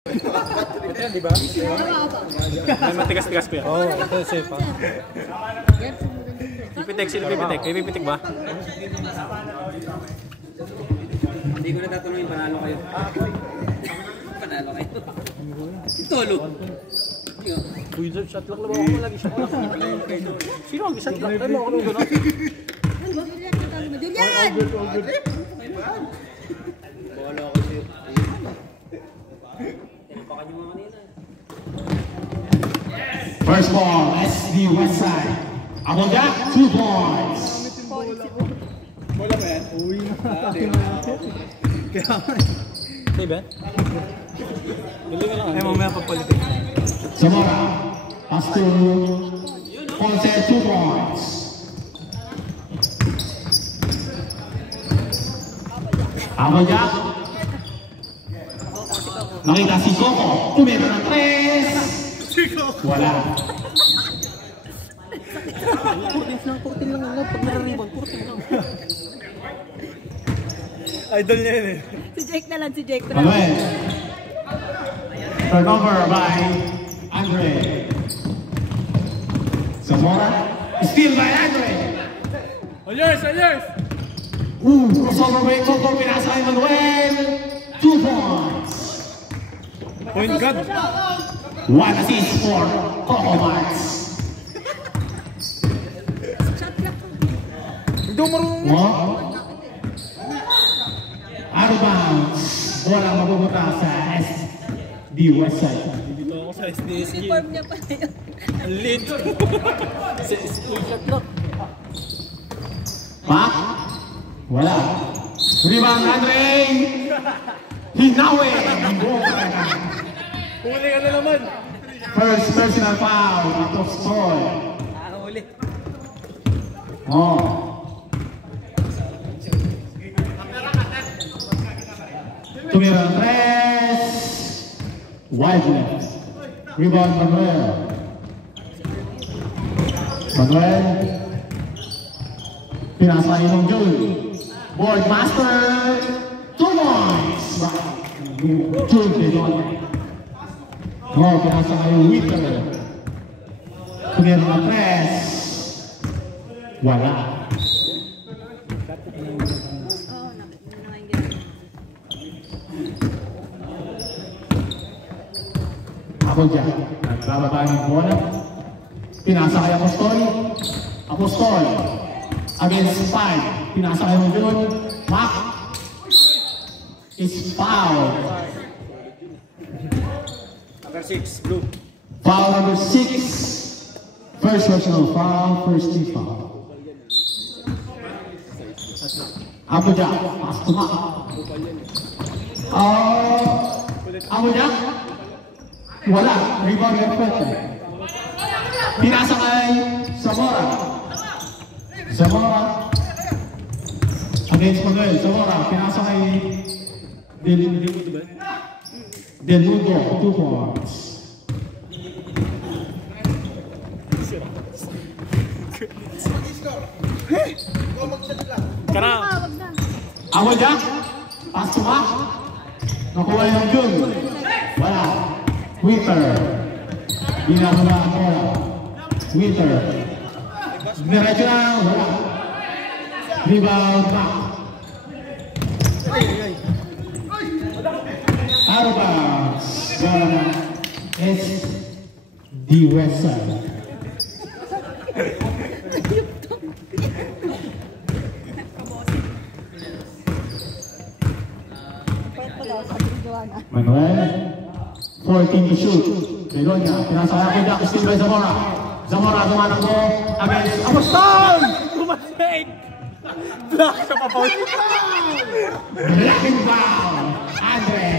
Ito yan, di ba? May matigas-tigas ko yan. Oo, ito safe ha. Pipitik, sino pipitik? May pipitik ba? Hindi ko na tatanungin, panalo kayo. Panalo kayo. Tolo. Uy, shot lock lang ako lagi. Shot lock. Sino ang shot lock? Tayo mo ako nung doon. Julian! Bawala ako sa'yo. Tinapakan nyo mga kanina. First ball, SD Westside. Abonda, 2 points. Bola ba yan? Uy, kaya hey, Ben? Galing lang. Ay, mamaya pagpalitin. Zamora, pass to Ponce, 2 points. Abonda. Nakita si Coco, tumira ng 3. Wala. Kurtin lang lang. Pag nare-rebound, kurtin lang. Idol niya yun eh. Si Jake na lang, si Jake. Manuel. Turnover by Andre. Zamora. Steal by Andre. All yours, all yours! Crossover by Coco, pinasa kay Manuel. 2 points. Point guard. 1 assist for Coco Marks. Hindi marunong Mo. Out of bounds. Bola mapupunta sa SD Westside. dito ako sa SDS. Uniform niya pa yun. Ang lit. Sa school shot lock. Pa? Wala. Rebound Andre. Hinawe. Huli ka na naman. First personal foul. Out of score. Huli. Oh. Tumira ng 3. Wide left. Rebound Manuel. Manuel. Pinasa yung Jun. Board master. 2 points. Jun Pedon. Oh, pinasa yung Witter. Tumira ng 3. Wala. Ako dyan. Nagbababa ng bola. Pinasa kay Apostol. Apostol. Against 5. Pinasa kay Jun. Mac. It's foul. Number 6, blue. Foul number 6. First personal foul. First team foul. Ako dyan. Pass to Mac. Ako dyan. Wala. Rebound yung pwede. Pinasa kay Zamora. Zamora. Against Manuel. Zamora. Pinasa kay Del Mundo. 2 points. Kana. Ako dyan. Pass to Mac. Nakuha yung Jun. Wala. Witter. Ginagawa ang bola. Witter. Diretso na. Wala. Rebound back. Out of bounds. Bola na. SD Westside. Manuel. 14 to shoot. Begonia, pinasa kaya ko dyan, steal by Zamora. Zamora, tumanang ko against Apostol! Tumasik! Black sa papaw. Black and foul! Andre!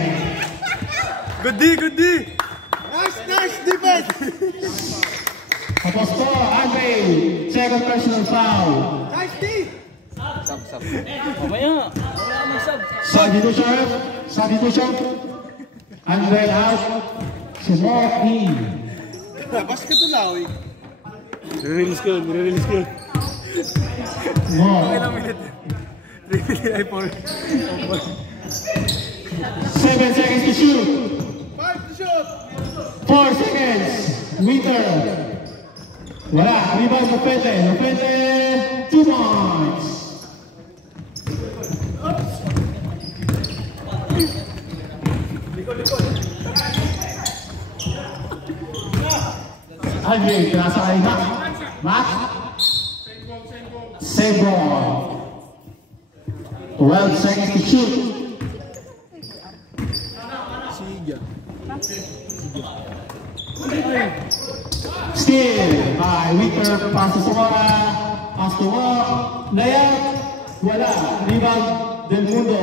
Good D, good D! Nice defense! Apostol, Andre! Second personal foul. Sub. Mamaya. Wala mag-sub. Sabi to sharp. Andre out. Smoky. Labas ka to lawi. Nire-release ko. Mo. Ilang minute? 3 minute ay 4. 7 seconds to shoot. 5 4 seconds. Winter. Wala. Rebound Lopete. Lopete. 2 points. Alvin, pinasakay na. Mac. Save ball. 12 seconds to shoot. Steal by Winter. Pass to Zamora. Pass to Wall. Layup. Wala. Rebound Del Mundo.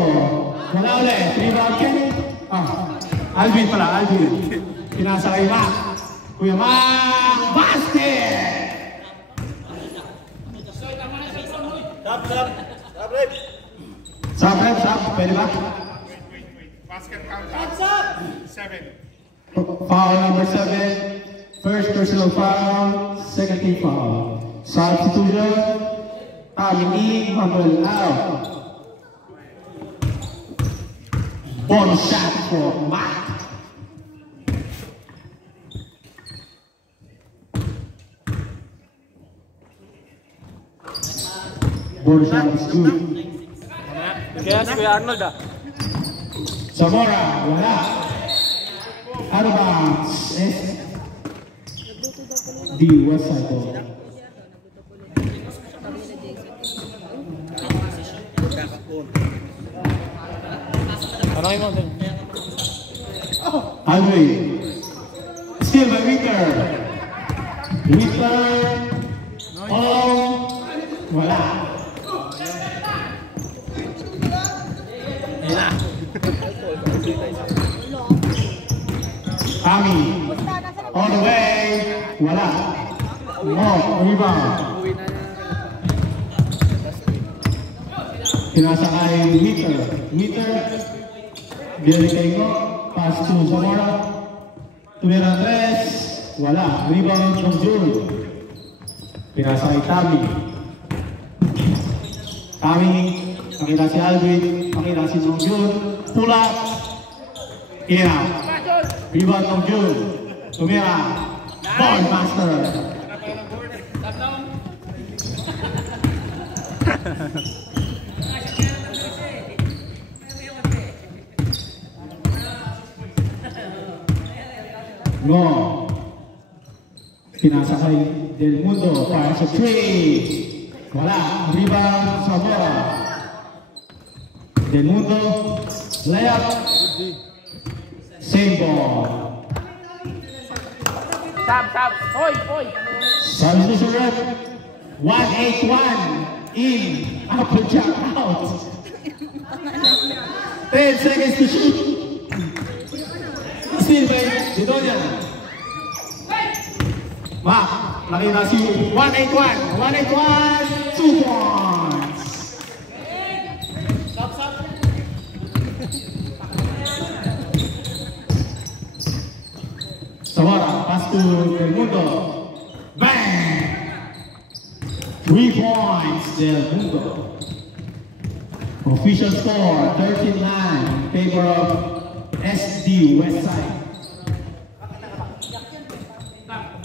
Wala ulit. Rebound Kenny. Alvin pala. Alvin. Pinasakay na. Kuya Mac. Basket! Stop, pwede ba? Basket count. 7. Foul number 7. First personal foul. Second team foul. Substitution. Tamini Manuel out. Bonus shot for Mac. Bonus shot is good. Kaya si Kuya Arnold Zamora, wala. Out of bounds. The west side ball. Ano mo din? Alvin. Still by Winter. Winter. Wala. Kami. All the way. Wala. No. Rebound. Pinasakay Meter. Meter. Binalik ko. Pass to Zamora. Tumira 3. Wala. Rebound from June. Pinasakay Tami. Tami. Makita si Alvin. Makita si June. Pull up. In out. Rebound from June. Tumira. Ball master. No. Pinasakay Del Mundo. Fire sa 3. Wala. Rebound Zamora. Del Mundo. Layup. Same ball. Stop. Hoy. Substitution rep. 181. In. Upper jump out. 10 seconds to shoot. Still by Didonian. Mac. Nakita si 181. 181. 2 points. Zamora, pass to Del Mundo. Bang! 3 points, Del Mundo. Official score, 13-9 in favor of SD Westside.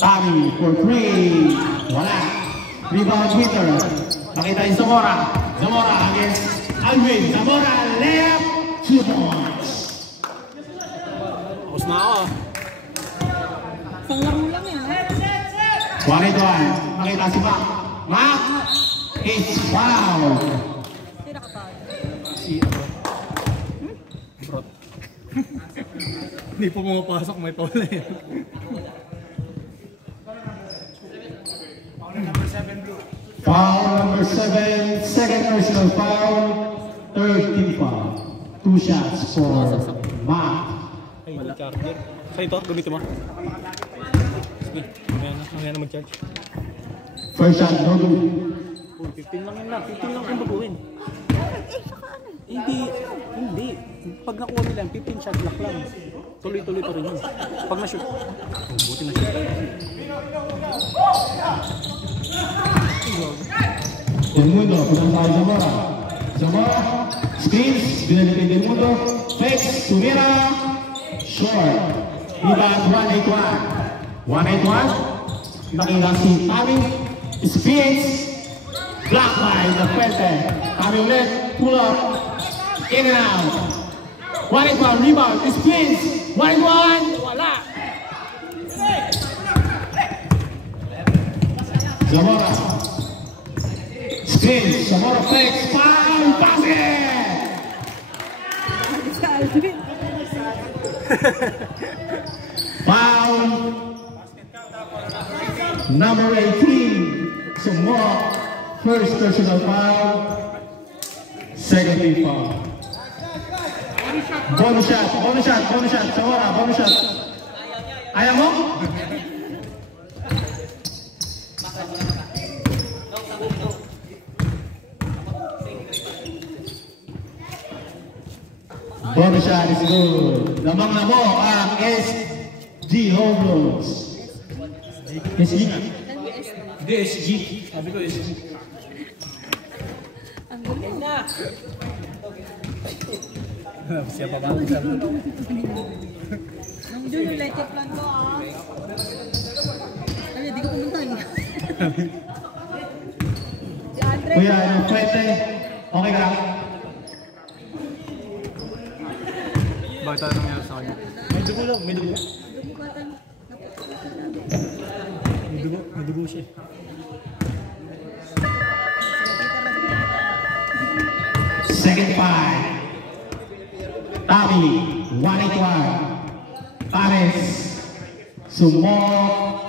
Tami for 3. Wala. Rebound Winter. Nakita yung Zamora. Zamora against Alvin. Zamora, layup, 2 points. Tapos na ako. Pangarong lang yan. 181. Nakita si Mac. Mac is foul. Tira ka pa. Hindi po pumapasok, may pawala yun. Foul number 7. Second personal foul. Third team foul. 2 shots for Mac. Ay, charger. Sa ito, gamitin mo. Sige, mamaya na mag-charge. First shot, no good. 15 lang yun lang. 15 lang kung baguhin. Hindi. Pag nakuha nila, 15 shot lock lang. Tuloy-tuloy pa rin yun. Pag na-shoot. Buti na-shoot. Del Mundo, punang tayo Zamora. Zamora, screens, binalik kay Del Mundo. Fakes, Tumira, short. rebound 181. 181. Nakita si Tommy. Spins. Block by the Fuente. Tommy ulit. Pull up. In and out. 181. Rebound. Spins. 181. Wala. Zamora. Spins. Zamora flex. Foul. Basket. Sa Alvin. Foul number 18. So more first personal foul. Second team foul. Bonus shot, bonus shot, bonus shot. Samora, bonus shot. Ayaw mo? Bonus shot is good. Lamang na mo ang SG Home Loans. SG? Hindi, SG. Sabi ko SG. Ang galing na. Siya pa ba? Nung Jun, yung light plan ko Ay, di ko pumunta Si Andre. Kuya, ano, pwede? Okay ka lang? Bakit tayo nangyari sa kanya? May dugo lang, may dugo. May dugo siya. Second five. Tommy, 181. Pares. Sumok.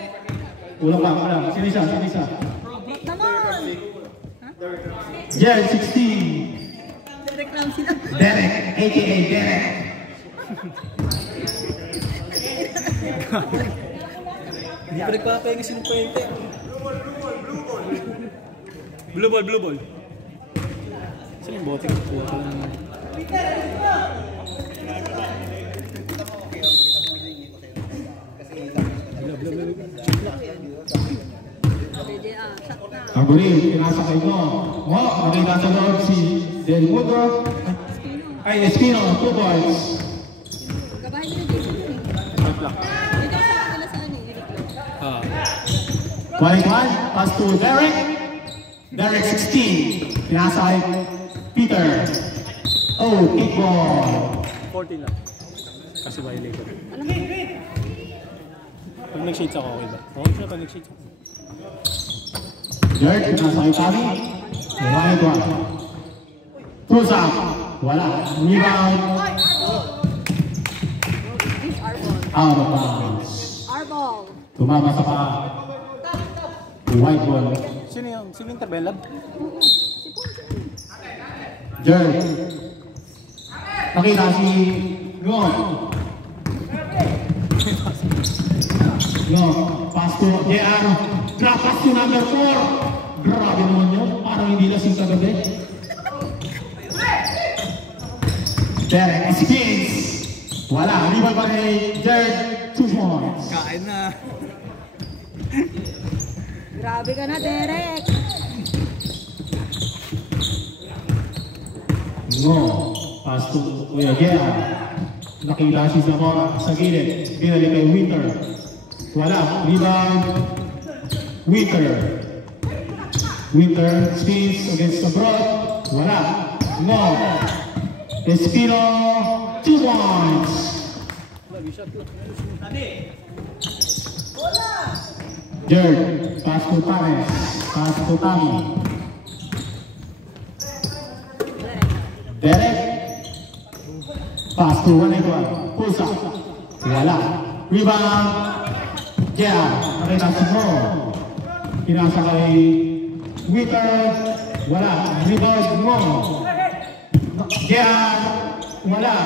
Ulang lang, ulang. Sino isa? Sino isa? Robot naman. Jer, 16. Direct lang sila. Derek, a.k.a. Derek. Hindi pa nagpapahinga si Puente. Blue ball, blue ball. Saan yung bote? Kuha ka lang. Pwede, shot na. Ang guling, pinasakay mo. Mo, nakita sa loob si Del Mundo. Ay, Espino, 2 points. Kabahay nila Jason yun Right block. Ito sa kanila sa ano eh. 21, pass to Derek. Derek 16. Pinasakay Peter. Oh, kickball. 14 lang. Kasi violator. Alam mo, Pag nag-shades ako, okay ba? Okay siya pag nag-shades ako. Derek, pinasakay Tommy. 1-1. Push up. Wala. Rebound. this Arbol. Out of bounds. Arbol. Tumama sa paa. White ball. Sino yung? Sino yung tabelab? Si Paul. Derek. Nakita si Ngong. Ngong. Pass to JR. Drop pass to number 4. Grabe naman yun. Parang hindi lasing kagabi. Derek spins. Wala. Rebound pa ni Derek. 2 points. Kain na. Grabe ka na, Derek. No. Pass to Kuya Gea. Nakila si Zamora sa gilid. Binalik kay Winter. Wala. Rebound. Winter. Winter spins against the broad. Wala. No. Espino. 2 points. Jared. Pass to Tames. Pass to Tommy. Derek. Pass to 1-1. Push up. Wala. Rebound. Yeah. Nakita si Mo. Pinasa kay Winter. Wala. Rebound Mo. Yeah. Wala.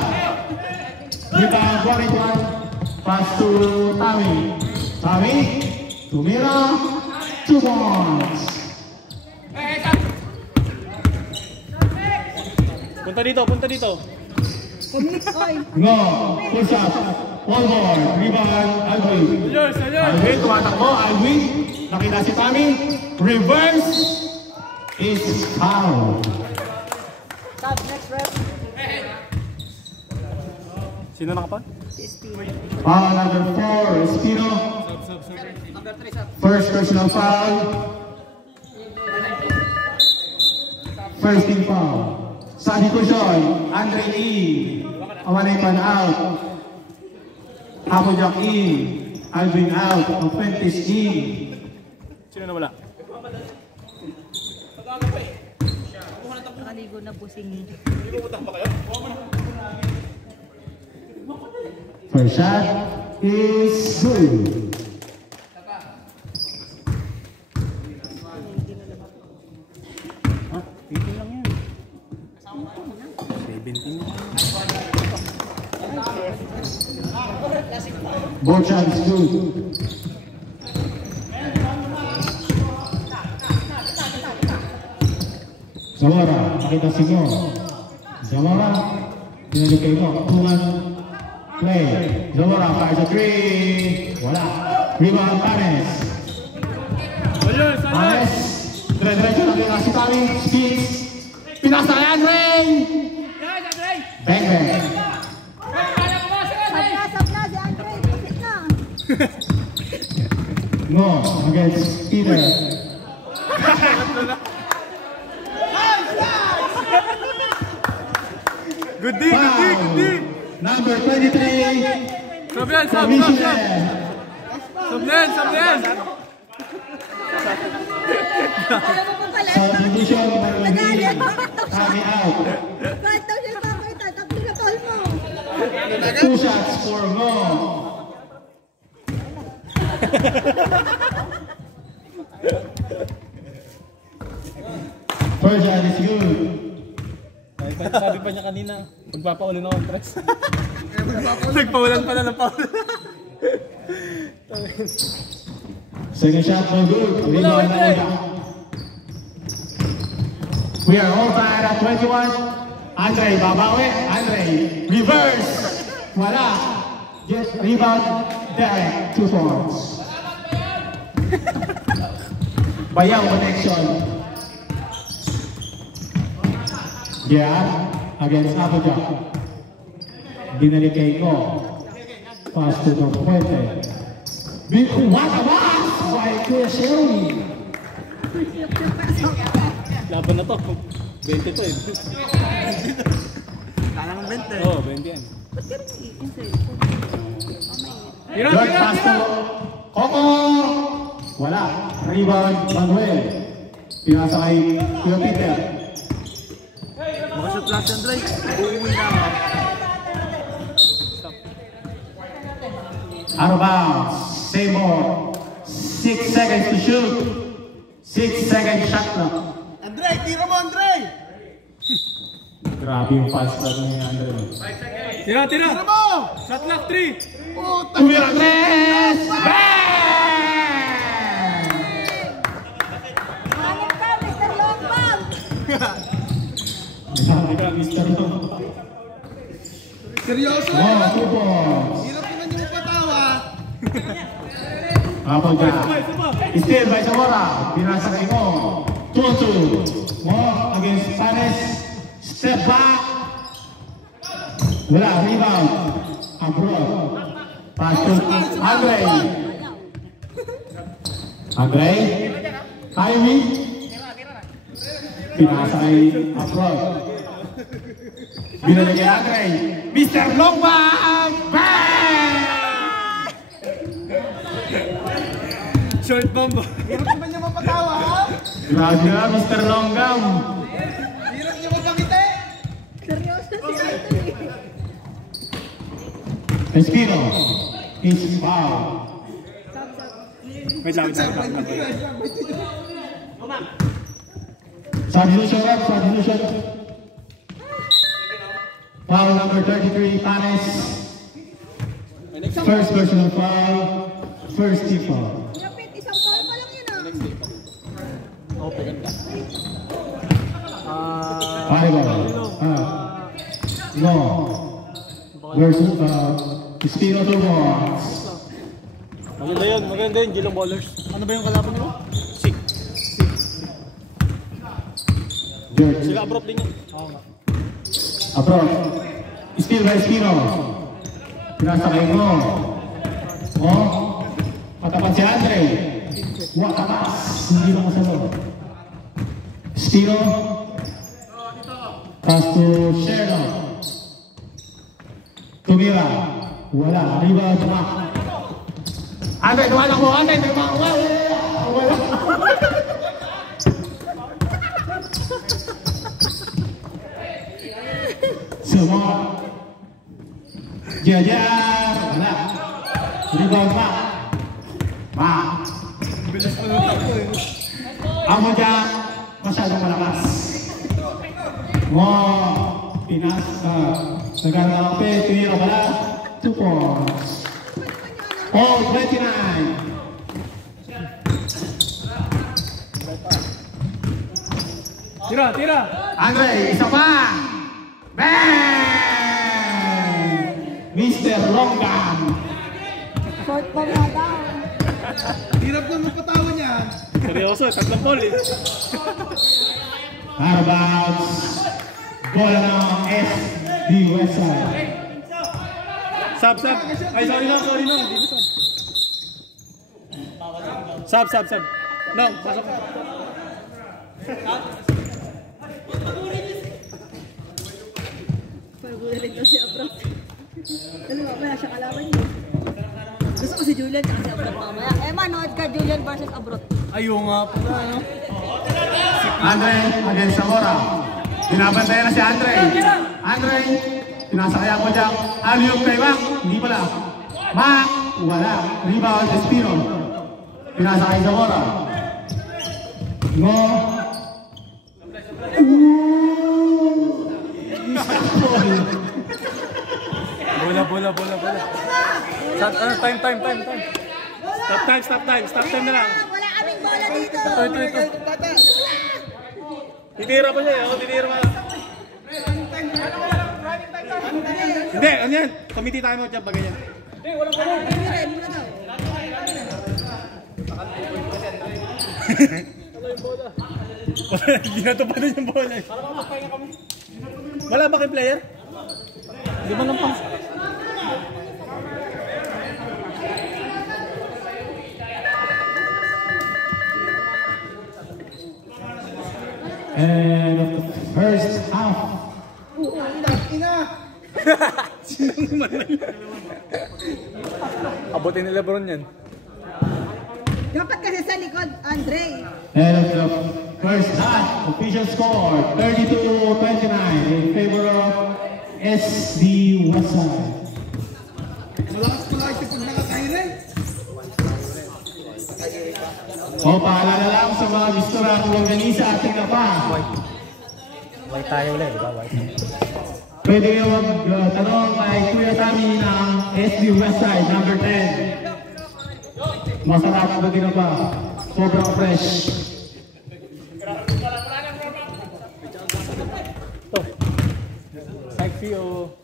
Rebound 1-1. Pass to Tommy. Tommy. Tumira. 2 points. Punta dito, punta dito. Commit, oy. No. Push up. One more. Rebound. Alvin. Alvin. Tumatakbo. Alvin. Nakita si Tommy. Reverse. Is foul. Stop, next rep. Sino nakapag? Foul number 4, Espino. First personal foul. First team foul. Substitution, Andre E. Awalipan out. Applejack in. Alvin out. Apprentice in. Sino na wala? Nakaligo na busing. First shot is good. Ah, 18 lang yan. 17 lang. Both shots is good. Zamora, nakita si Nyo. Zamora, dinalik kayo mo. Tungan, play. Zamora, fires a 3. Wala. Rebound, Panes. Panes. Dire-diretso na din si Tommy. Skins. Pinasa kay Andre. Bang, bang. Sabla si Andre. Pasik na. No, against Peter. Good D, good D, good D. Number 23. Sabyan, Michigan. Sabyan, sabyan. Substitution, Marlene. Kami out. Kahit daw siya nakakita, tatlo na tol mo. 2 shots for Mo. First shot is good. Sabi pa niya kanina, magpapaulan ako ng press. Nagpaulan pa na ng paulan. Second shot for good. Rebound na ulit. We are all tied at 21. Andre, babawi. Andre, reverse. Wala. Get rebound. Derek, 2 points. Bayaw connection. Yeah, against Applejack. Binalik kay Ko. Pass to the Puente. What a pass by Kuya Sherry. Laban na to. 20 to eh. Kala ng 20. Oo, 20 yan. Good pass to Coco. Wala. Rebound, Manuel. Pinasa kay Kuya Peter. Makashoot lang si Andre. Uuwi na ako. Out of bounds. Same more. 6 seconds to shoot. 6 seconds shot clock. Andre, tira mo Andre! Grabe yung pass clock ni Andre. Tira, tira! Tira mo! Shot clock 3! Tumira Andres! Bang! Hanip ka, Mr. Longbang. Sabi ka, Mr. Long. Seryoso? Oh, 2 points. Hirap naman yung patawa. Applejack. Still by Zamora. Pinasa kay Mo. 2-2. Mo against Panes. Step back. Wala. Rebound. Abroad. Pass to Andre. Andre. Ivy. Pinasa kay Abroad. Binalik kay Andre. Mr. Longbang. Bang! Short bomb. Hirap naman yung mapatawa, ha? Grabe na, Mr. Longgam. Hirap yung mapangiti. Seryoso si Andre. Espino is foul. Wait lang, wait lang. Substitution up, substitution. Foul number 33, Panes. First personal foul, first team foul. Yapit, isang foul pa lang yun ah. Okay, ganda. Fireball. No. Versus Espino 2 points. Maganda yun, maganda yun. Gilong ballers. Ano ba yung kalaban nila? Sick. George. Sila abroad din yan. Oo nga. Approach. Still by Espino. Pinasakay mo. Oh, patapat si Andre. Wakapas. Hindi mo kasalo. Stilo. Pass to Sherlock. Tumira. Wala. Rebound. Andre, tumalak mo. Andre, tumalak mo. Wala. Semua. Jajar. Wala. Rebound pa. Pa. Bilis mo ng takbo eh. Amo dyan, masyadong malakas. Mo, Pinas, nagkakape, tuyo pala, 2 points. Oh, 29. Tira! Andre, isa pa. Bang! Mr. Longan. Short ball na daw. Hirap na magpatawan niya. Seryoso, tatlong ball eh. How about bola ng SD Westside? Sub. Ay, sorry na. Hindi mo sub. Sub. No, pasok. Pag-ulit daw si Abrat. Ano mamaya siya kalaban niyo. Gusto ko si Julian at si Abrat mamaya. Manood ka Julian versus Abrat. Ayaw nga pala, ano? Andre against Zamora. Binabantayan na si Andre. Andre, pinasakaya mo dyan. Alley-oop kay Mac. Hindi pala. Mac, wala. Rebound, Espino. Pinasakay Zamora. Mo. Bola. Stop time na lang. Wala kaming bola dito. Ito. Titira pa siya, titira pa. Hindi, ano yan? Committee tayo mo dyan, bagay yan. Red mo na daw. Hindi na to pa rin yung bola eh. Wala ba kay player? Di ba lang pang... And of the first half. Ina! Abutin ni Lebron yan. Dapat kasi sa likod, Andre. And of the first half, official score 32-29 in favor of SD Westside. Malakas pala ito pag nakatayo eh. O, paalala lang sa mga gusto ng longganisa ating na pa. White tayo ulit, di ba? White. Pwede kayo magtanong kay Kuya Tami ng SD Westside, number 10. Masarap ang bagay na pa. Sobrang fresh. Ito. Psych fee o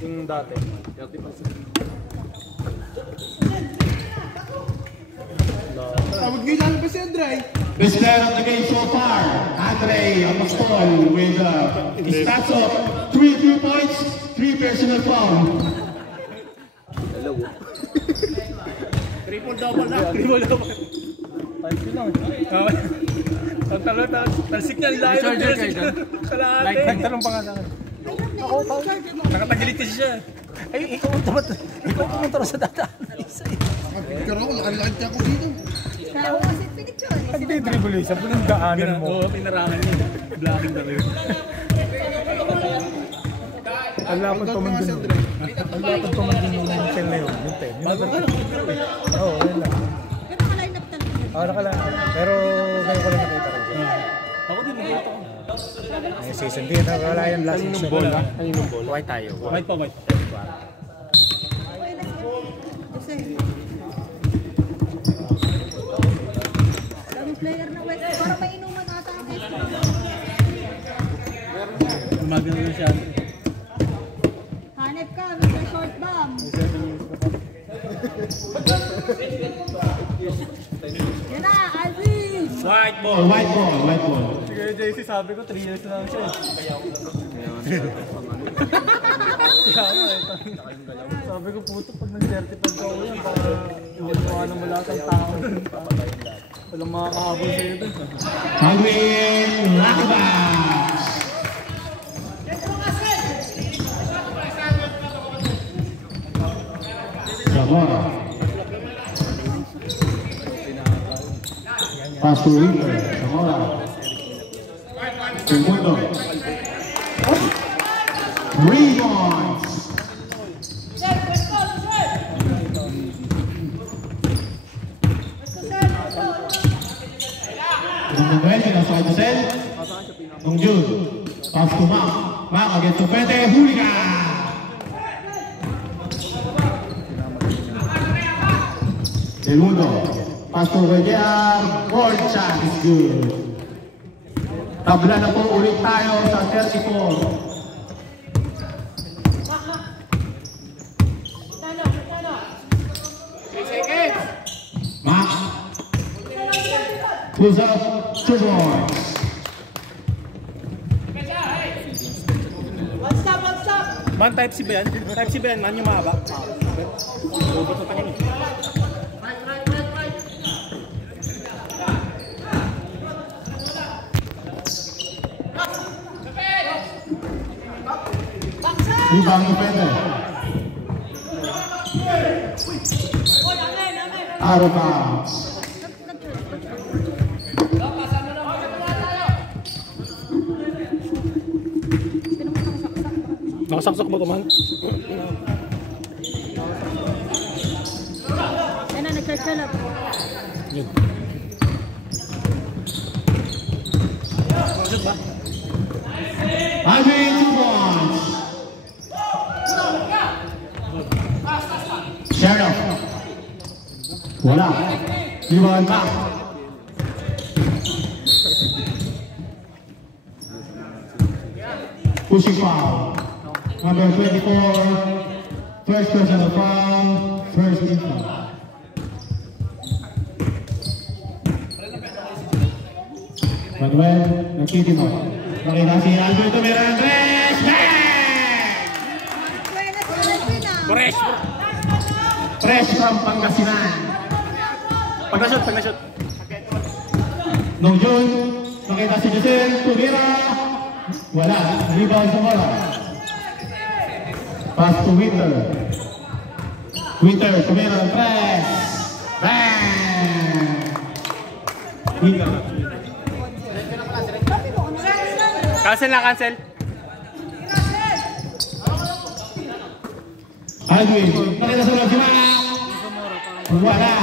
yung dati? 30%. Tawag nyo lang ba si Andre? Best player of the game so far, Andre Apostol with stats of 3 points, 3 personal foul. Triple-double na. Time fee lang. Ang talsik niya, layo ng jersey. Kalahati. Nagtanong pa nga sa akin. Nakatagilit kasi siya. Ay, ikaw pumunta sa dadaan. Pero ako, nakalakad ako dito. Kaya ako kasi pinicture. Nagdi-dribble eh. Sabi ng daanan mo. Oo, pinarangan niya. Blocking na rin. Ang lapad pa man din. Ang lapad pa man din yung channel na yun. Yung 10. Oo, yun lang. Pero naka-line up talaga. Oo, nakalaan. Pero ngayon ko lang nakita rin. Ako din, nag-iit ako. May season din, wala yan last season. Bola. White tayo. White pa, white. Kasi daming player na West. Parang may inuman ata ang West. Gumagano na siya. Hanep ka, Mr. Short Bomb. Yan na, Alvin! White ball. White ball. Sige, JC, sabi ko 3 years na lang siya. Sabi ko puto pag nag-30 pag ako yan, para iwan mo lahat ang tao. Walang makakahabol sa'yo dun. Alvin Lacabas! Zamora. Pass to River. Zamora. Segundo. Rebounds. Manuel, pinasok ko Sel. Nung Jude. Pass to Mac. Mac against Topete. Hooligan! Segundo. Pass to Regear. Fourth shot is good. Tabla na po ulit tayo sa 34. Mac. Pulls up 2 points. Man, type C ba yan? Type C ba yan, man, yung mahaba? Bubot na tayo. Rebound defender. Out of bounds. Nakasaksak ba ito, man? Yan na, nagkachalap. Yun. Nakasaksak ba? Alvin 2 points. Sheriff. Wala. Rebound back. Pushing foul. Number 24. First personal foul. First info. Manuel, nagtitimo. Makita si Alberto Mirandres. Fresh! Fresh from Pangasinan. Pag-na-shot. Nung June, makita si Giselle Tumira. Wala. Rebound sa bola. Pass to Winter. Winter, Tumira, press. Bang! Winter. Cancel na, cancel. Alvin, makita sa loob si Mana. Wala.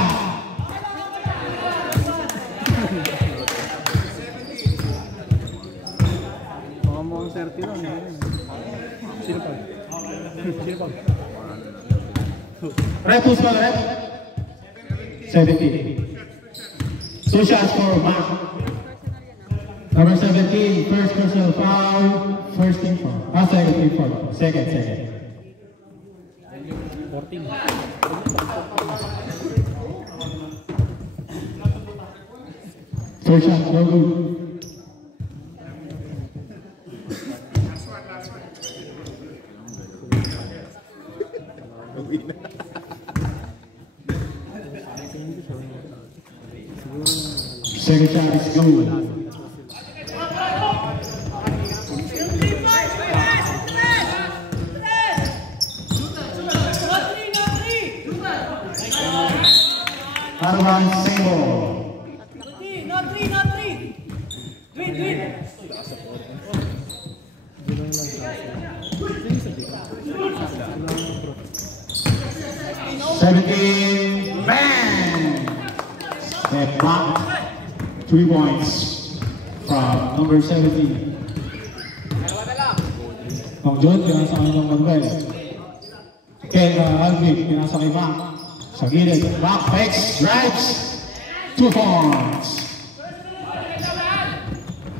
Mga mukhang 30 lang. Sino pa? Rep, who's called rep? 17. 2 shots for Mac. Number 17, first personal foul, first team foul. Second team foul. Second. 14. First shot, no good. Second shot is good. Arman Sebo. No three. Green. 17, bang! Step back, 3 points from number 17. Nung John, pinasa kay ng Manuel. Ken Alvin, pinasa kay Mac. Sa gilid, Mac fakes, drives, 2 points.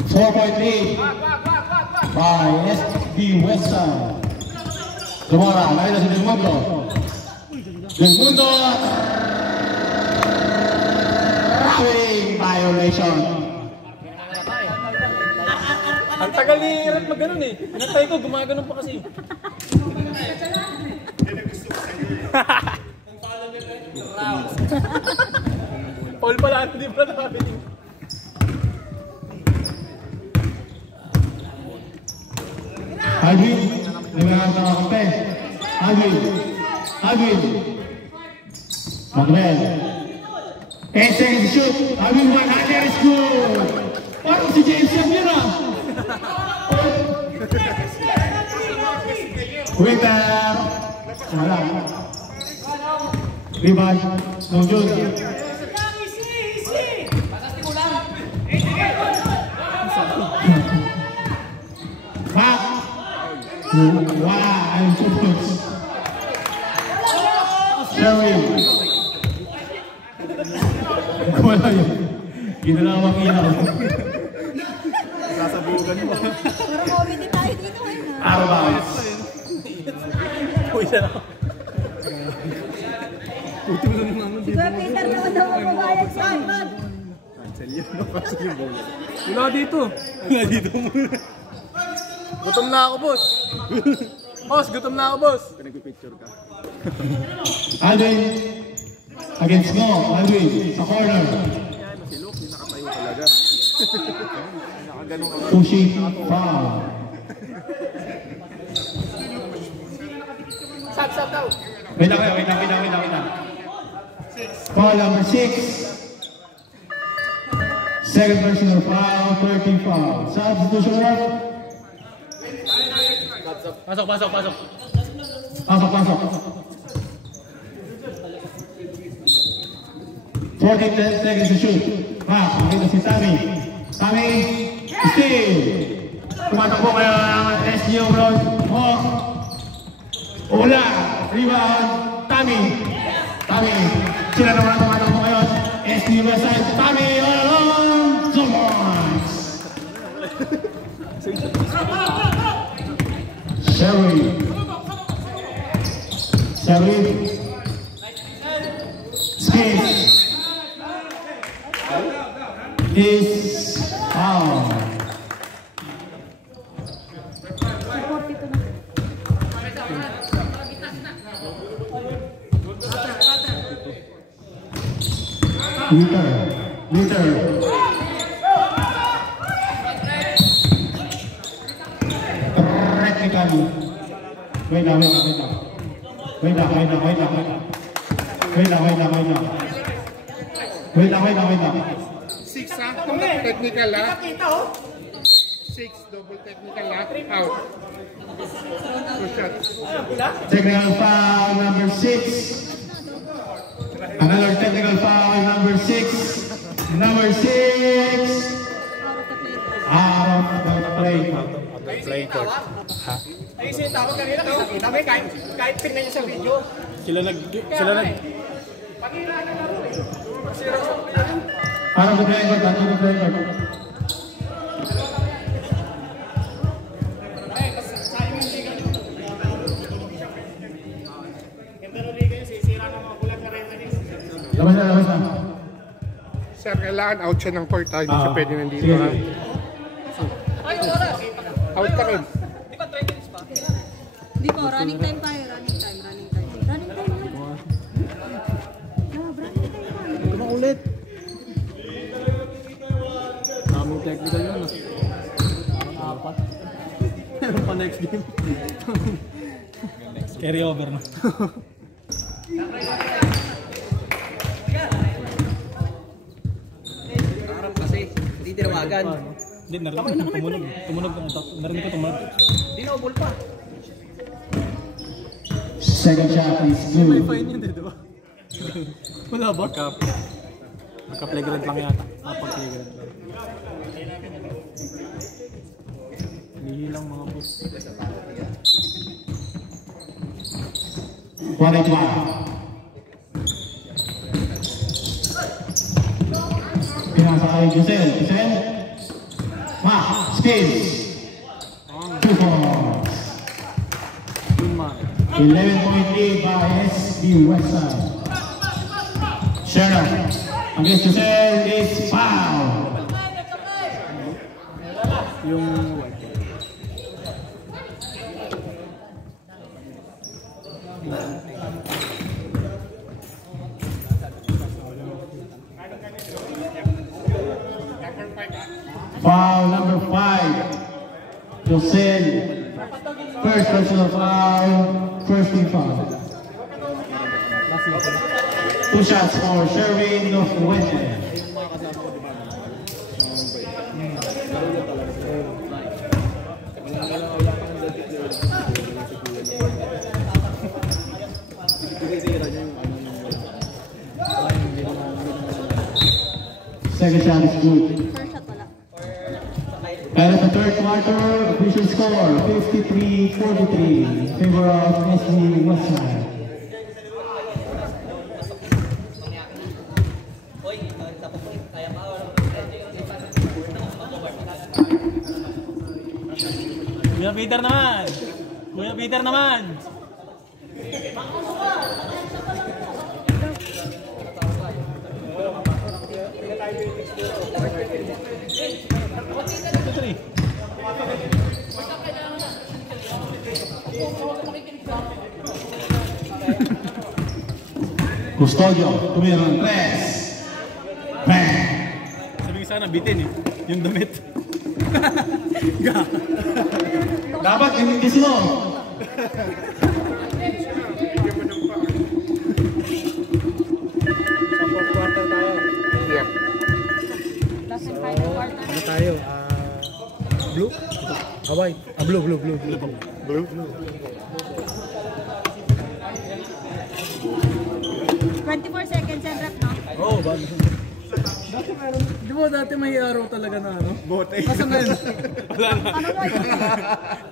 4-point lead by SB Westside. Zamora, nakita si Del Mundo. Roughing violation. Ang tagal ni Rat ganun eh. Pinatay ko, gumaganon pa kasi. Paul pala, hindi pala namin. Alvin, nagkakanta ka kampe. Alvin. Manuel. 8 seconds to shoot. Alvin, 100 is good. Parang si James yan yun ah. Winter. Wala. Rebound. No good. Back. Wow, I'm too close. Sherwin. Wala yun. Ginalawang ilaw. Sasabugan mo. Pero comedy tayo dito ngayon ha. Arbaus. Uy, siya na. Puti mo lang naman. Si Kuya Peter naman daw magbabayad siya. Wala dito. Gutom na ako, boss. Boss, gutom na ako, boss. Pinag-picture ka. Alvin. Against mo. Alvin. Sa corner. Si Luke, hindi nakatayo talaga. Pushing. Foul. Sab daw. Wait lang. Foul number 6. Second personal foul, 13 foul. Substitution ref. Pasok. Pasok. 14 seconds to shoot. Makita si Tami. Steal. Tumatakbo kayo ang SGO bro. Ula. Rebound. Tami. Sila naman tumatakbo kayo. SGO side. Tami all alone. Zomons. Sherry. Skis. Is out. Liter. Technically. Wait lang. Six ha? Technical ha? 6 double technical ha? Out. 2 shots. Technical foul number 6. Another technical foul number 6. Number 6. Out of the play. Playing court. Ayun siya yung tawag kanina. Kita mo kahit tingnan niya sa video. Sila nag... Pag-ira na laro eh. Masira sa pagkain. Ano the play court? Sayang yung liga nyo. Pero liga yun, sisira ng mga bulan sa referee. Labas na. Sir, kailangan out siya ng court ha? Hindi siya pwede nandito ha? Ay, wala. Out ka rin. Di ba 20 minutes pa? Hindi po, running time tayo. Running time. Ito na ulit. Daming technical yun. Apat. Meron pa next game. Carry over na. Harap kasi, hindi tinawagan. Hindi, narinig ko tumunog. Narinig ko tumunog. Hindi na ubol pa. Second shot is May good. fine yun, di ba? Wala ba? Naka-playground lang yata. Pag-playground lang. Lihi lang mga boss. 1-1. Pinasa kay Giselle. Skills. 2 points. 11-point lead by SB Westside. Sherlock against Giselle is foul. Yung Foul number 5. Josel. First personal foul. First team foul. 2 shots for Sherwin Nofuente. Second shot is good. First shot wala. And at the third quarter, official score 53-43 in favor of SB Westside. Kuya Peter naman! Kuya Peter naman! Custodio, tumira ng 3. Bang! Sabi ko sana bitin eh, yung damit. Dapat hindi mo. Last and final quarter. Ano tayo? Blue? White? Blue. 24 seconds and rep, no? Oo, bago. Dati meron, di ba dati may araw talaga na ano? Bote. Nasa ngayon? Wala na. Ano mo yun?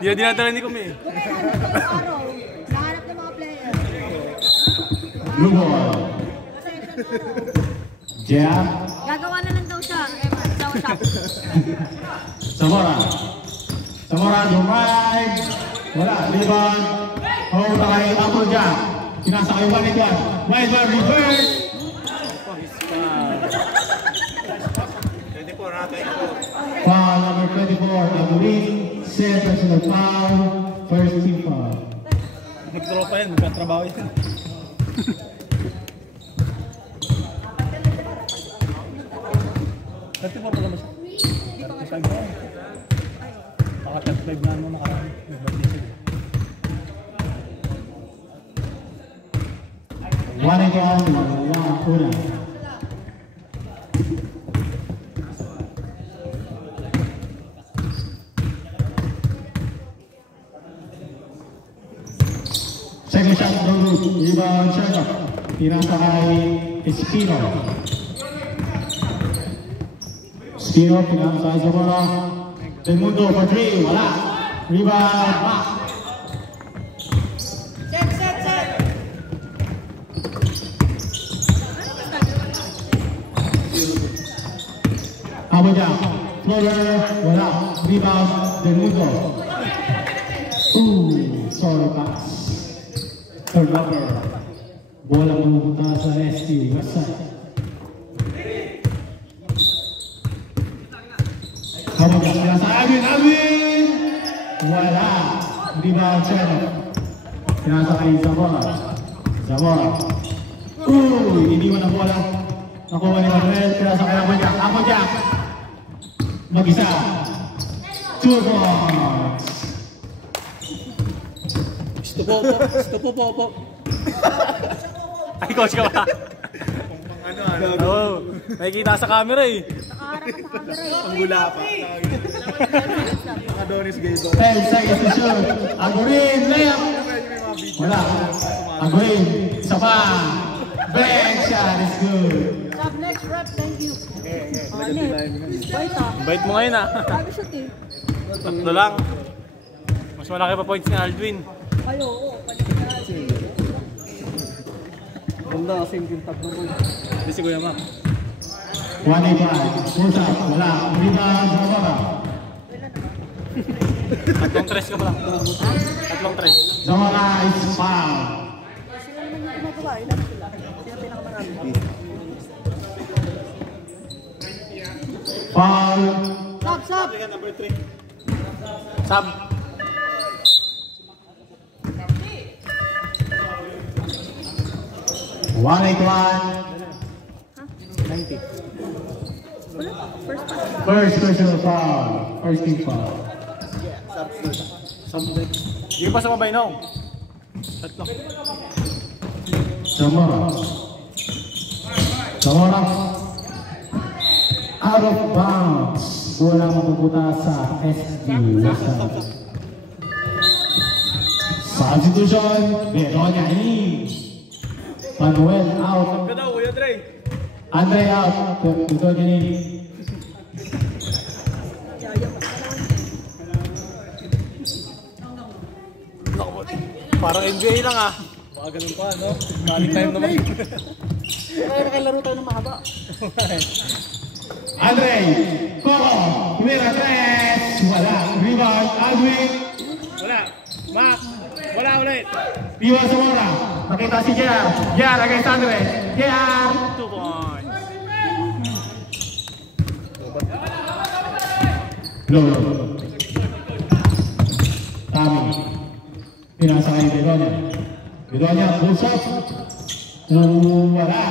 Di na dinadala ni Kumi. Kung may hanap ko yung araw, nahanap ng mga player. Blue ball. Session araw. Jam. Gagawa na lang daw siya. Daw siya. Zamora. Zamora, drive. Wala, rebound. Hold na kay Apple Jam. Pinasa kay Juan. Wide reverse. Foul number 24, Agurin. Set personal foul. First team foul. Nagtropa yan, magkatrabaho yan. Dati pa pala ba siya? Hindi pa nga siya. Baka 35 na ano nakaraan. Nag-birthday siya. 1 again, una. Second shot, Bruno. Rebound, Sherlock. Pinasa kay Espino. Espino, pinasa kay Zamora. Del Mundo for 3. Wala. Rebound, Mac. Abadja, floater, wala. Rebound, Del Mundo. Sorry pass. Turnover. Bola pumunta sa ST Westside. Abadja, kaya sa Alvin! Wala. Rebound, Sherlock. Pinasa kay Zamora. Iniwan ang bola. Nakuha ni Manuel, pinasa kay Abadja. Mag-isa. 2 points. Stop po. Ay, coach ka ba? Ano? Oo. Nakikita sa camera eh. Nakaharap ka sa camera eh. Ang gula pa. Adonis Gaydo. 10 seconds to shoot. Agurin, layup. Wala. Agurin, isa pa. Bank shot is good. Sub next rep, thank you. Bait ah. Bait mo ngayon ah. Sabi shoot eh. Tatlo lang. Mas malaki pa points ni Aldwin. Ay, oo. Paligid na natin. Ganda kasi yung tatlo mo. Hindi si Kuya Mac. 1-8-5. Push up. Wala. Rebound, Zamora. Tatlong tres ka pa lang. Tatlong tres. Zamora is foul. Sila naman yung gumagawa. Ilan sila? Sila pinakamarami. Foul. Sub! Sub. One 8-1. 90. Wala pa. First pass. First personal foul. First team foul. Hindi pa sumabay na. Shot lang. Zamora. Out of bounds. Bola mapupunta sa SB. Substitution. Beronia in. Manuel out. Andre out. Ito din in. Parang NBA lang ah. Baka ganun pa, no? Balik time naman. Kaya nakalaro tayo ng mahaba. Andre, Coco, Mira 3, wala. Rebound, Alvin. Wala. Mac. Wala ulit. Piwa Zamora. Nakita si JR. JR against Andre. JR. 2 points. Low. Tami. Pinasa kay Bedonia. Bedonia, bulsot. Wala.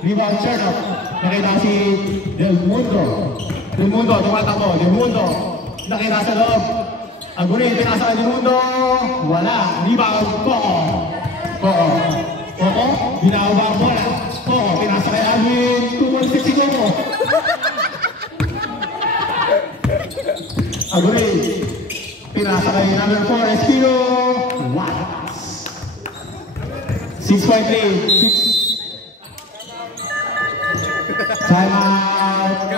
Rebound, Chernoff. Nakita si Del Mundo. Del Mundo, tumatakbo. Del Mundo. Nakita sa loob. Agunin, pinasa kay Del Mundo. Wala. Rebound, Coco. Coco, binawa ang bola. Coco, pinasa kay Alvin. 2.6 si Coco. Agunin. Pinasa kay number 4, Espino. 6.3. Time out.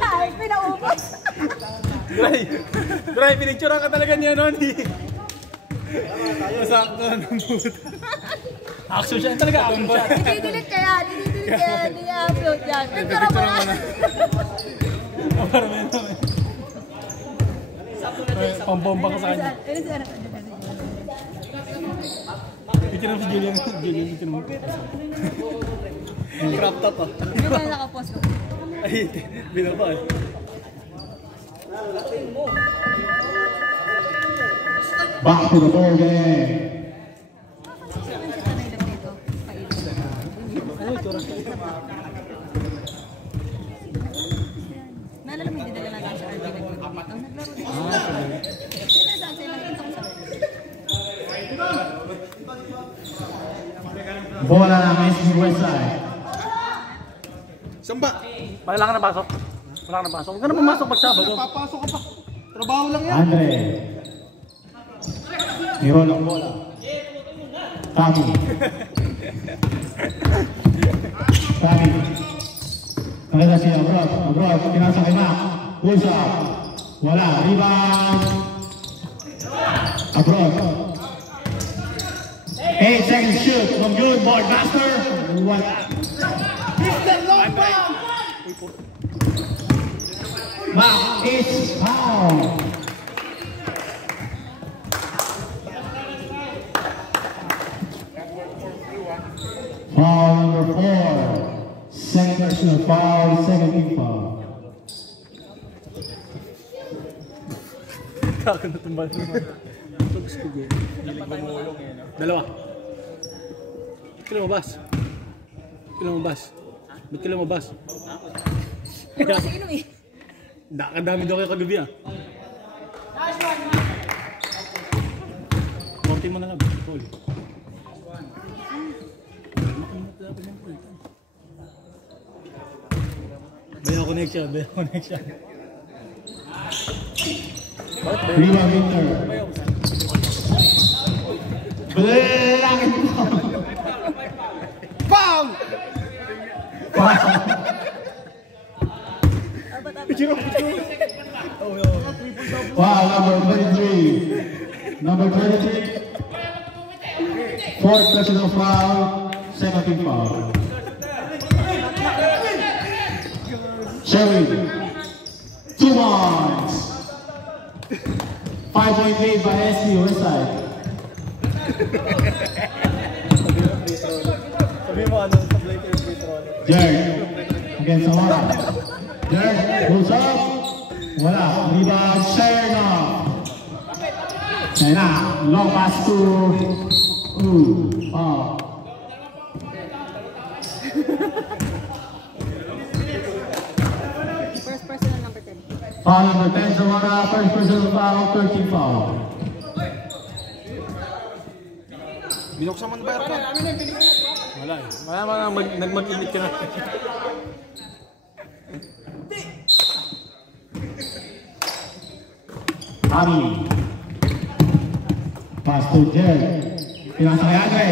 Ay, pinaubos. Dry, pinicture ka talaga niya noon. Tayo sakto ng mood. Action siya talaga. Action siya. Dididilit ka yan. Hindi niya upload yan. Picture mo na. Pambomba ka sa kanya. Picture mo si Julian. Picture mo. Crop top ah. Hindi ba nakapost ko? Ay, binaba eh. Back to the ball game. Naalala mo yung didala natin sa RB naglaro. Bola ng SB Westside. Samba. Wala ka na pasok. Wala ka na pasok. Huwag ka na pumasok pag Sabado. Papasok ka pa. Trabaho lang yan. Andre. Hero ng bola. Tami. Nakita siya abroad. Pinasa kay Mac. Pulls up. Wala. Rebound. Abroad. 8 seconds shoot. From good. Board master. Wala. Mac is foul. Foul number 4. Second personal foul, second team foul. Takot na tumbal. Dalawa. Ba't ka lumabas? Ba't ka lumabas? Wala kasi inom eh. Nakakadami daw kayo kagabi ah. Konti mo na lang. Paul. Bayaw connection. Rebound Winter. Bilangin mo. Foul! Foul number 23. Number 23. Fourth personal foul, second team foul. Sherry. 2 points. 5-point lead by SB Westside. Sabi mo ano sa Blake yung Jared against Zamora. Jared pulls up. Wala. Rebound Chernoff. Long pass to First personal number 10. Foul number 10, Zamora. First personal foul, 13 foul. Binuksan mo na ba ito? Wala eh. Wala nagmag-init ka na. Ami. Pass to Jel. Pinasa kay Andre.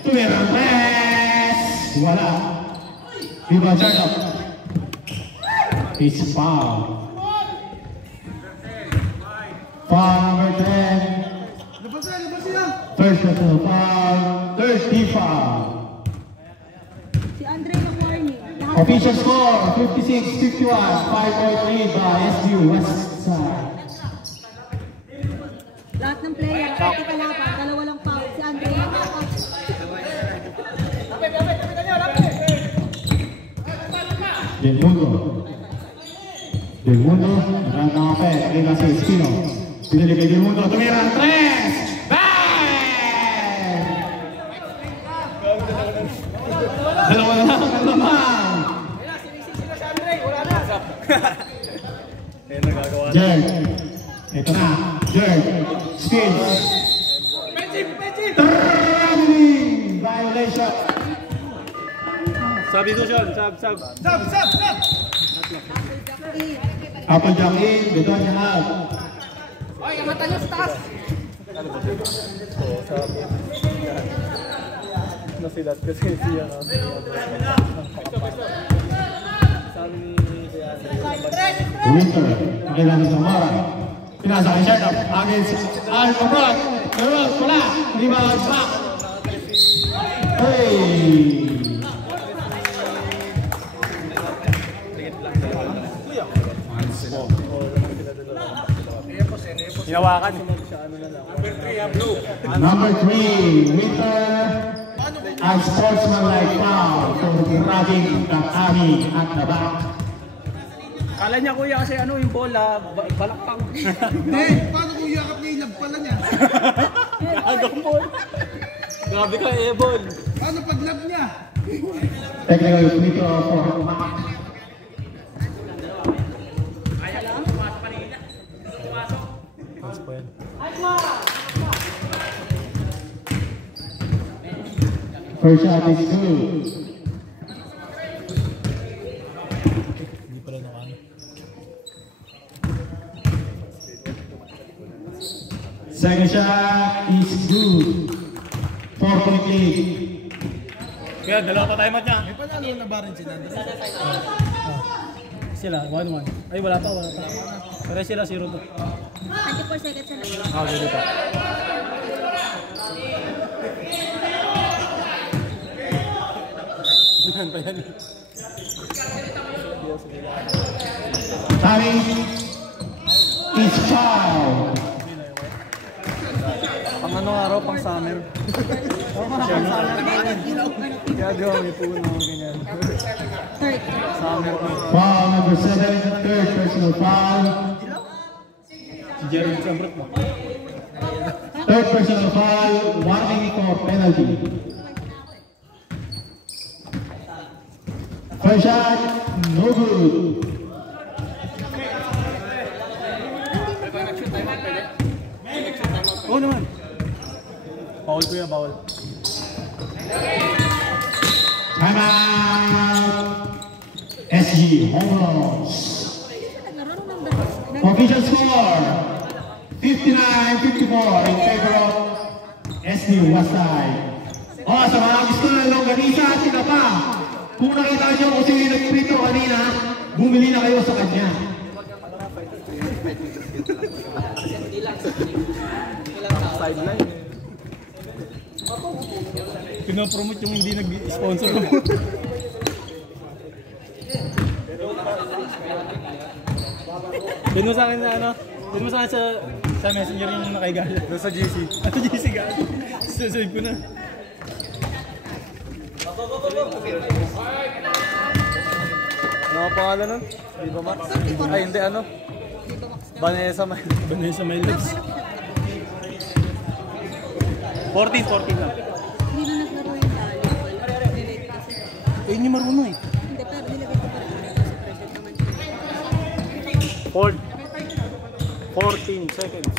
Tumirang press. Wala. Viva Jarno. It's foul. Foul number 10. First personal foul, 30 foul. Si Andre yung warning. Official score, 56-51, 5-point lead by SU West Side. Lahat ng player, pati kalaban, dalawa lang foul. Si Andre yung Del Mundo, magandang kape, kaya si Espino. Pinali kay Del Mundo, tumira ang 3! Bang! Dalawa na lang ang laman. Jerk, ito na, Jerk, skills. Traveling violation. Sabi ko siya, sab. Applejack in, beton niya out. Oy, mata nyo sa taas! Nasilat kasi siya. Sabi ni Winter, kailan sa Zamora. Pinasa kay Sherlock, against Al-Mabrak. Meron, wala, rebound back. Hey! hinawakan. Number 3, Winter. And sportsmanlike foul for grabbing the Ami at the back. Kala niya kuya kasi ano yung bola, balakpang. Hindi, paano kung yakap niya ilag pala niya? Agang ball. Grabe ka, Ebon. Paano pag lab niya? Technical free throw for Mac. First shot is good. Hindi pala nakano. Second shot is good. 4-point lead. Kaya dalawa pa tayo mat niya. May panalo na ba rin si Nando? Sila, 1-1. Ay, wala pa. Pero sila 0-2. 24 seconds na lang. Ah, dito pa. Yan pa yan. Time is foul. Pang ano araw, pang summer. Kaya di ba may puno, ganyan. Third. Summer pa. Foul number 7, third personal foul. Si Jeremy Chambrot mo. Third personal foul, warning for penalty. First shot, no good. Oo naman. Bawal ko yan, bawal. Time out. SG home runs. Official score 59-54 in favor of SG Westside. Sa mga gusto ng longganisa at sila pa. Kung nakita nyo kung sino yung nag-prito kanina, bumili na kayo sa kanya. Sideline. Pinapromote yung hindi nag-sponsor mo. Doon mo sa akin na ano? Doon mo sa akin sa messenger yung nakaigalit. Doon sa GC. Sa GC ka? Sasave ko na. Ano ang pangalan nun? Di ba Max? Ay hindi ano? Vanessa My Lips. 14 lang. Hindi na naglaro yung volleyball. Delete kasi. Eh, hindi marunong. 14 seconds.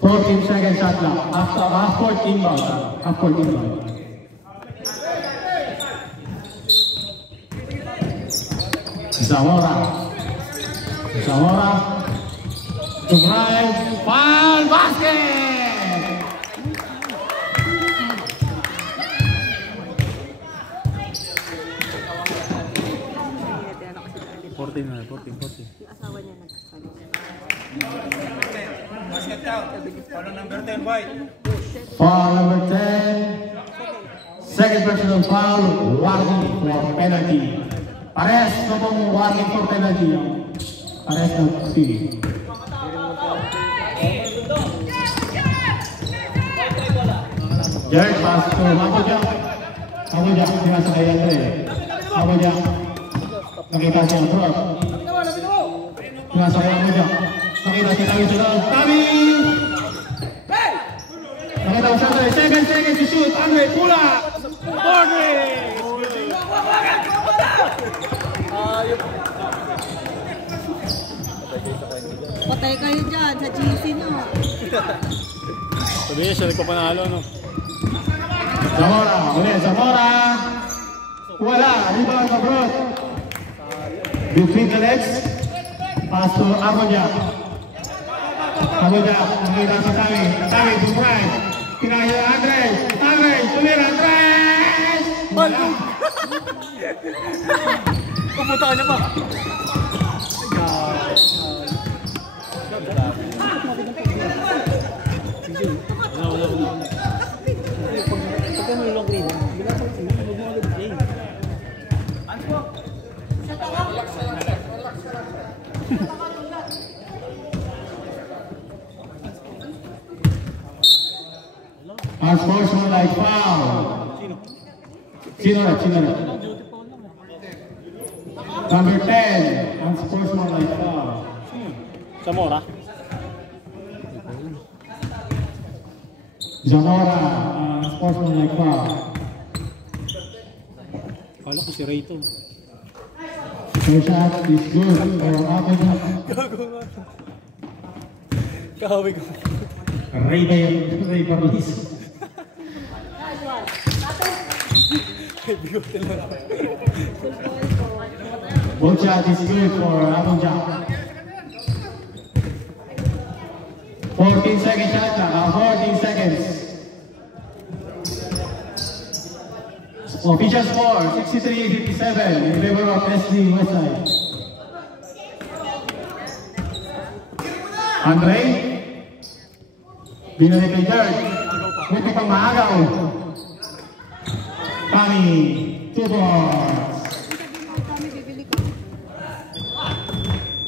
14 seconds shot clock. Half court inbound. Half court inbound. Zamora to drive, foul, basket! Yung asawa niya nagsasabi. Basket count. Follow number 10, White. Foul number 10. Second personal foul, warning for penalty. Parehas na pong warning for penalty. Parehas ng speed. Jared pass to Mabuja. Mabuja, sinasakay yan rin. Mabuja. Nakita siya ang drop. Sinasakay Mabuja. Nakita siya tayo sa drop. Kami! Nakita ko siya rin. Second to shoot. Andre, pula! Andre! Patay kayo dyan sa GC nyo. Sabi niya siya nagpapanalo, no? Zamora, ulit, Zamora! Wala, rebound na bro. Between the legs. Pass to Amoja. Amoja, nakita sa Tami. Tami, bumray. Kinaya Andres. Andres, tumira, Andres! Pupunta ka niya pa. Unsportsmanlike foul. Sino na? Number 10, unsportsmanlike foul. Zamora. Zamora, unsportsmanlike foul. Kala ko si Ray to. First shot is good for Amoja. Kahawi ko. Ray Barlis. Both shot is good for Amoja. 14 second shot clock, 14 seconds. Official score, 63-57 in favor of SD Westside. Andre, binalik kay Dirk. Buti pang maagaw. Kami, 2 balls.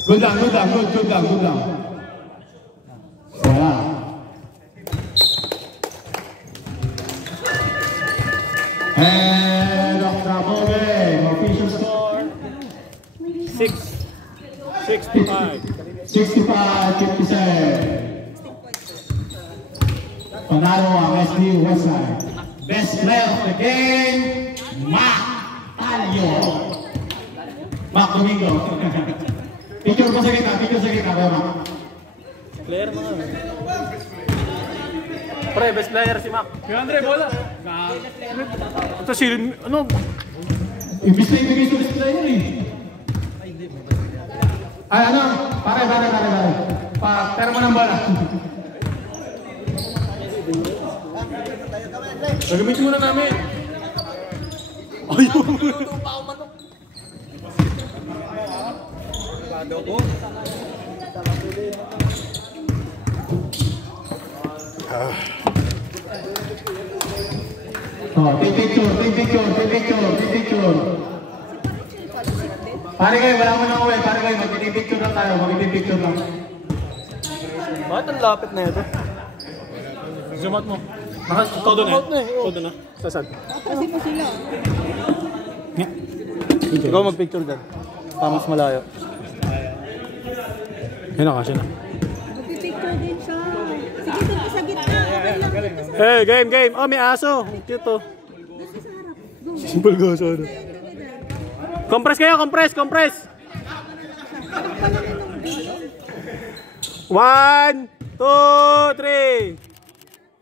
Good lang. Wala. And of the game, official score 65. 65-57. Panalo ang SD Westside. Best player of the game, Mac Talio. Mac Domingo. Picture ko sa kita, Mac. Player mga. Pre, best player si Mac. Kaya Andre, bola. Ito si, ano? Ibig na ibigay sa best player eh. Ay, ano? Pare. Pero mo ng bola. Gagamitin muna namin. Ayun. Take picture. Pare kayo, wala mo na uwi. Pare kayo, mag-picture lang tayo. Mag-picture lang. Bakit ang lapit na ito? Zoom out mo. Todo na. Sasad. Kasi po sila. Ikaw mag-picture dyan. Mas malayo. Yan na kasi na. Magpipicture din siya. Sige, doon sa gitna. Okay lang. Hey, game. Oh, may aso. Cute to. Simple go, sorry. Compress kayo, compress. 1, 2, 3.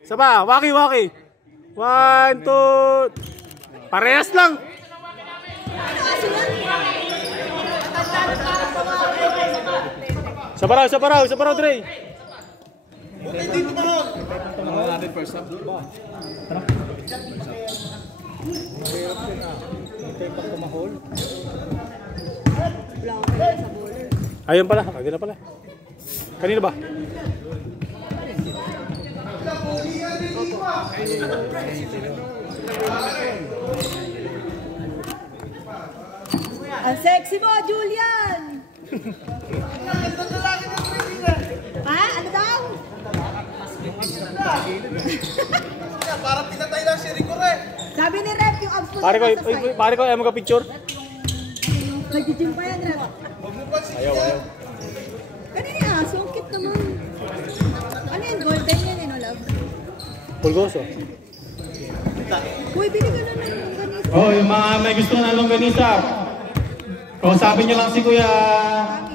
Isa pa, waki. 1, 2. Parehas lang. Sa paraw, Dre. Ayun pala, kagin na pala. Kanina ba? Ang sexy mo, Julian! Ha? Ano daw? Parang pinatay lang si Rico Rep. Sabi ni Rep, yung abs mo Pare ko, ayaw magka-picture. nag-gym pa yan, Rep. Ayaw. Kanina yung aso, ang cute naman. Ano yan, golden yan, no, love? Pulgoso. Uy, bili ka na ng longganisa. Oh, yung mga may gusto na longganisa. Kausapin nyo lang si Kuya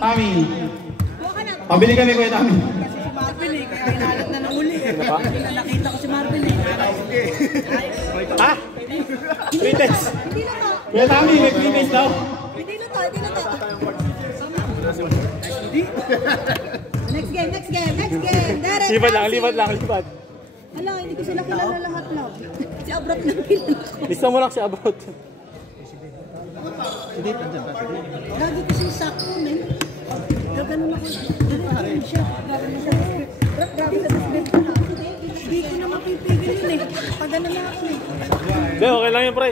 Tommy. Buka ka na. Pabili kami, Kuya Tommy. Kasi si Marvel eh, kaya hinalat na ng uli. Nakita ko si Marvel eh. Ha? 3 days. Hindi na to. Kuya Tommy, may 3 days daw. Hindi na to. Next game. Derek, Lipat lang. Ala, hindi ko sila kilala lahat lang. Si Abrot lang kilala ko. Lista mo lang si Abot. Lagi kasi sakto, men. Gaganon ako. Gaganon siya. Grabe sa disbelt ko na. Hindi ko na mapipigil yun eh. Pag ano na ako eh. Hindi, okay lang yun, pre.